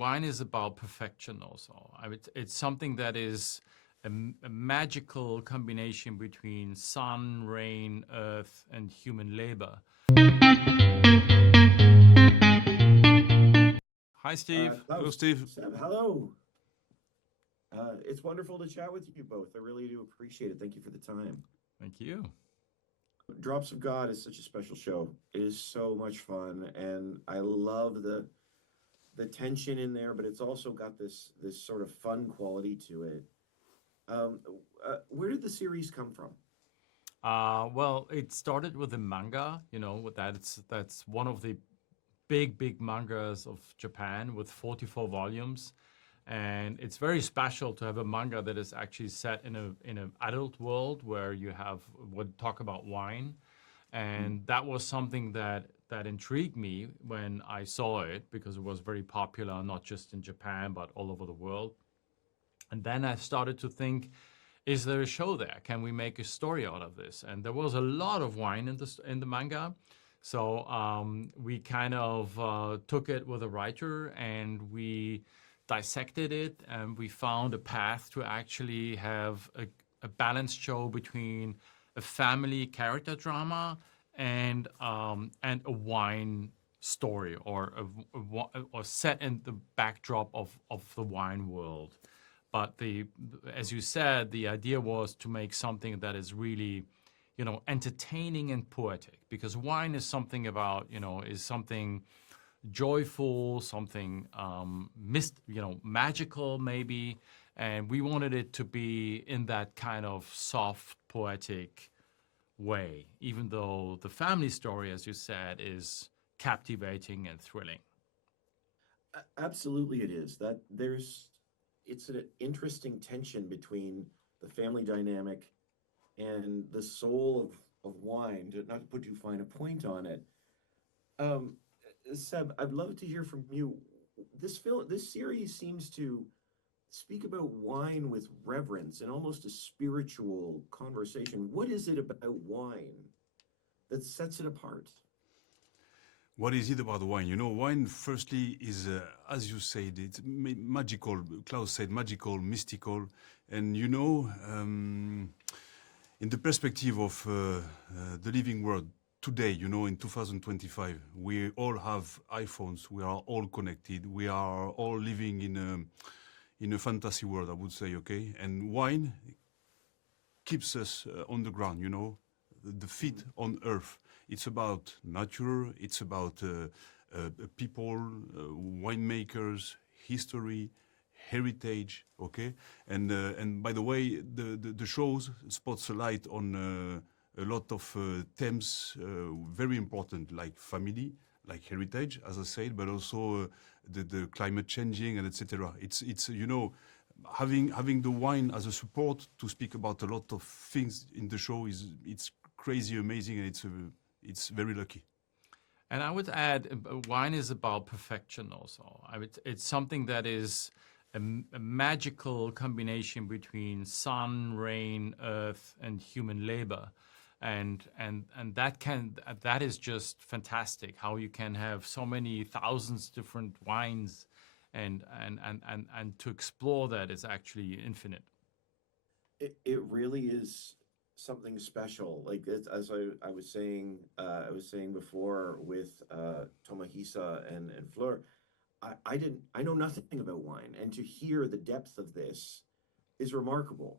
Wine is about perfection also. It's something that is a magical combination between sun, rain, earth, and human labor. Hi, Steve. Hello, Steve. Seb, hello. It's wonderful to chat with you both. I really do appreciate it. Thank you for the time. Thank you. Drops of God is such a special show. It is so much fun, and I love the tension in there, but it's also got this sort of fun quality to it. Where did the series come from? Well, it started with a manga. That's one of the big mangas of Japan with 44 volumes. And it's very special to have a manga that is actually set in an adult world where you would talk about wine. And that was something that intrigued me when I saw it, because it was very popular, not just in Japan, but all over the world. And then I started to think, is there a show there? Can we make a story out of this? And there was a lot of wine in the manga. So we kind of took it with a writer and we dissected it, and we found a path to actually have a balanced show between a family character drama and a wine story, or set in the backdrop of the wine world. But as you said, the idea was to make something that is really, entertaining and poetic, because wine is something is something joyful, something magical maybe, and we wanted it to be in that kind of soft, poetic way, even though the family story, as you said, is captivating and thrilling. Absolutely, it is. It's an interesting tension between the family dynamic and the soul of wine, not to put too fine a point on it. Seb, I'd love to hear from you. This series seems to speak about wine with reverence and almost a spiritual conversation. What is it about wine that sets it apart? What is it about wine? Wine, firstly, is, as you said, it's magical. Klaus said magical, mystical. And, in the perspective of the living world, today, in 2025, we all have iPhones. We are all connected. We are all living in a fantasy world, I would say, okay? And wine keeps us on the ground, the feet on earth. It's about nature. It's about people, winemakers, history, heritage, okay? And by the way, the shows spots a light on a lot of themes very important, like family, like heritage, as I said, but also the climate changing and etc. It's having the wine as a support to speak about a lot of things in the show it's crazy, amazing, and it's very lucky. And I would add, wine is about perfection also. It's something that is a magical combination between sun, rain, earth, and human labor. And that is just fantastic, how you can have so many thousands different wines, and to explore that is actually infinite. It really is something special. Like as I was saying before with Tomohisa and Fleur, I know nothing about wine, and to hear the depth of this is remarkable.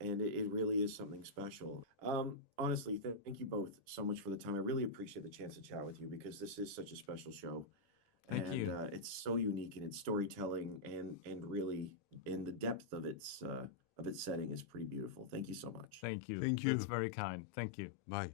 And it really is something special. Honestly, thank you both so much for the time. I really appreciate the chance to chat with you, because this is such a special show. Thank you. It's so unique in its storytelling, and really in the depth of its setting is pretty beautiful. Thank you so much. Thank you. Thank you. That's very kind. Thank you. Bye.